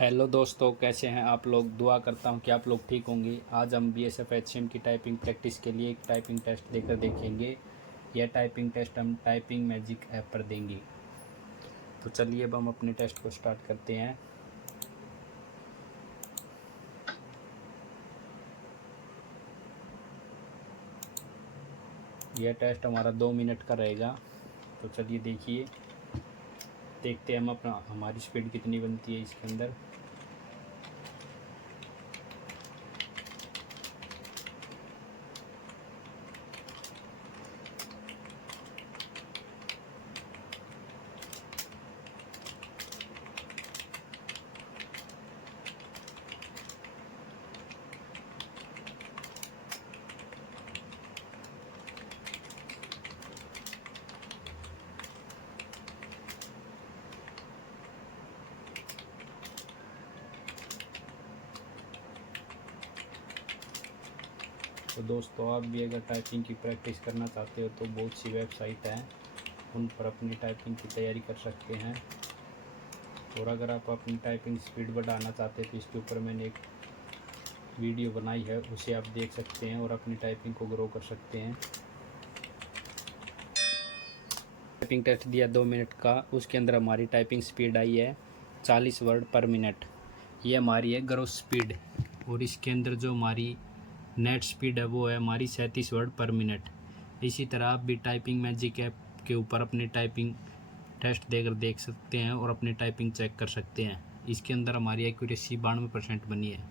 Hello दोस्तों, कैसे हैं आप लोग। दुआ करता हूं कि आप लोग ठीक होंगे। आज हम BSF HCM की टाइपिंग प्रैक्टिस के लिए एक टाइपिंग टेस्ट देकर देखेंगे। यह टाइपिंग टेस्ट हम टाइपिंग मैजिक ऐप पर देंगे। तो चलिए अब हम अपने टेस्ट को स्टार्ट करते हैं। यह टेस्ट हमारा 2 मिनट का रहेगा। तो चलिए देखते हैं हम हमारी स्पीड कितनी बनती है इसके अंदर। तो दोस्तों, आप भी अगर टाइपिंग की प्रैक्टिस करना चाहते हो तो बहुत सी वेबसाइट हैं, उन पर अपनी टाइपिंग की तैयारी कर सकते हैं। और अगर आप अपनी टाइपिंग स्पीड बढ़ाना चाहते हैं तो इसके ऊपर मैंने एक वीडियो बनाई है, उसे आप देख सकते हैं और अपनी टाइपिंग को ग्रो कर सकते हैं। टाइपिंग टेस्ट दिया 2 मिनट का, उसके अंदर हमारी टाइपिंग स्पीड आई है 40 वर्ड पर मिनट। ये हमारी है ग्रोस स्पीड। और इसके अंदर जो हमारी नेट स्पीड है वो है हमारी 37 वर्ड पर मिनट। इसी तरह आप भी टाइपिंग मैजिक ऐप के ऊपर अपनी टाइपिंग टेस्ट देकर देख सकते हैं और अपनी टाइपिंग चेक कर सकते हैं। इसके अंदर हमारी एक्यूरेसी 92% बनी है।